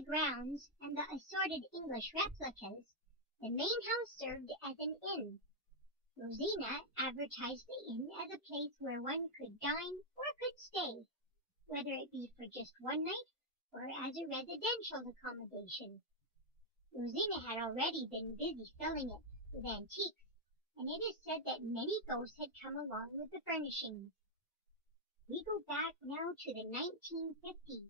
the grounds and the assorted English replicas, the main house served as an inn. Rosina advertised the inn as a place where one could dine or could stay, whether it be for just one night or as a residential accommodation. Rosina had already been busy filling it with antiques, and it is said that many ghosts had come along with the furnishings. We go back now to the 1950s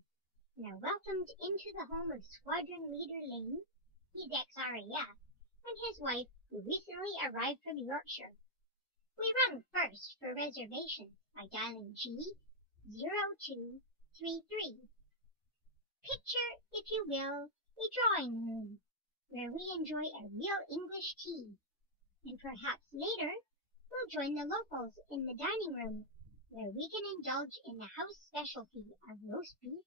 and are welcomed into the home of Squadron Leader Lane, he's ex-RAF, and his wife, who recently arrived from Yorkshire. We rung first for reservations by dialing G0233. Picture, if you will, a drawing room where we enjoy a real English tea, and perhaps later we'll join the locals in the dining room where we can indulge in the house specialty of roast beef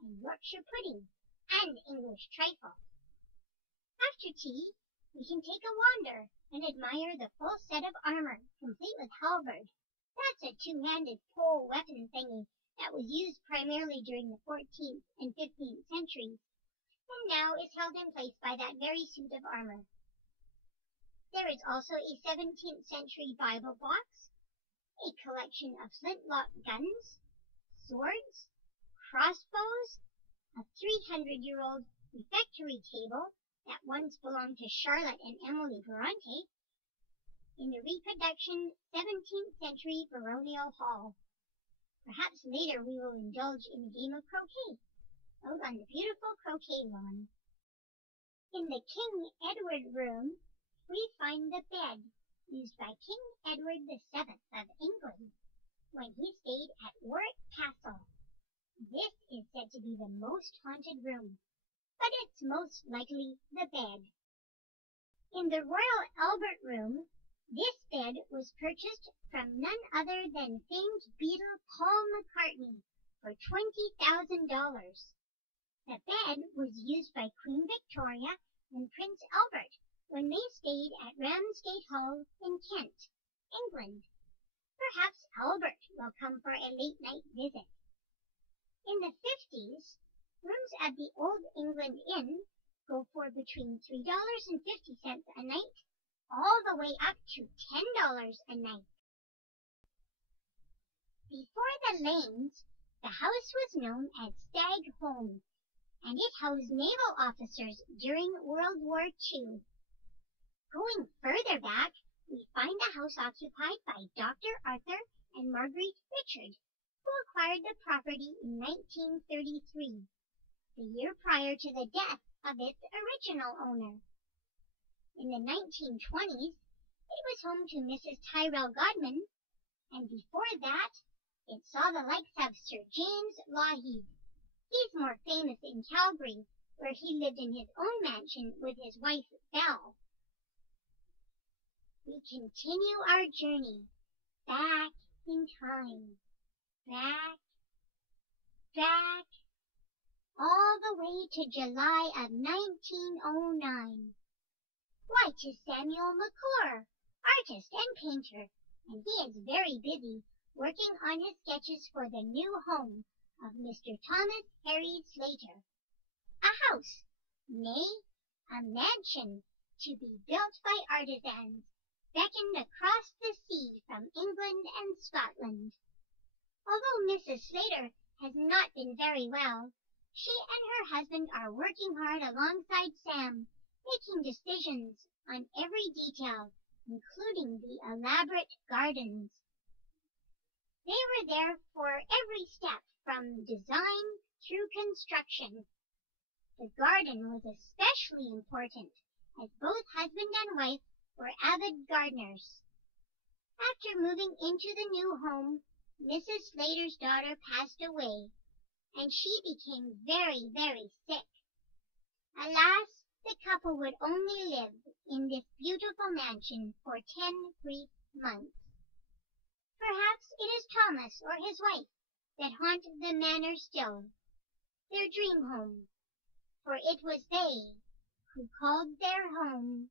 and Yorkshire pudding and English trifle. After tea, we can take a wander and admire the full set of armor, complete with halberd. That's a two-handed pole weapon thingy that was used primarily during the 14th and 15th centuries, and now is held in place by that very suit of armor. There is also a 17th century Bible box, a collection of flintlock guns, swords, crossbows, a 300-year-old refectory table that once belonged to Charlotte and Emily Bronte, in the reproduction 17th century baronial hall. Perhaps later we will indulge in a game of croquet out on the beautiful croquet lawn. In the King Edward room, we find the bed used by King Edward VII of England when he stayed at Warwick Castle. This is said to be the most haunted room, but it's most likely the bed. In the Royal Albert room, this bed was purchased from none other than famed Beatle Paul McCartney for $20,000. The bed was used by Queen Victoria and Prince Albert when they stayed at Ramsgate Hall in Kent, England. Perhaps Albert will come for a late-night visit. In the 50s, rooms at the Old England Inn go for between $3.50 a night all the way up to $10 a night. Before the Lanes, the house was known as Stag Home, and it housed naval officers during World War II. Going further back, we find the house occupied by Dr. Arthur and Marguerite Richard, who acquired the property in 1933, the year prior to the death of its original owner. In the 1920s, it was home to Mrs. Tyrell Godman, and before that, it saw the likes of Sir James Lougheed. He's more famous in Calgary, where he lived in his own mansion with his wife, Belle. We continue our journey back in time, back, all the way to July of 1909. Why, to Samuel McClure, artist and painter, and he is very busy working on his sketches for the new home of Mr. Thomas Harry Slater. A house, nay, a mansion, to be built by artisans, beckoned across the sea from England and Scotland. Although Mrs. Slater has not been very well, she and her husband are working hard alongside Sam, making decisions on every detail, including the elaborate gardens. They were there for every step from design through construction. The garden was especially important, as both husband and wife were avid gardeners. After moving into the new home, Mrs. Slater's daughter passed away, and she became very, very sick. Alas, the couple would only live in this beautiful mansion for 10 brief months. Perhaps it is Thomas or his wife that haunt the manor still, their dream home, for it was they who called their home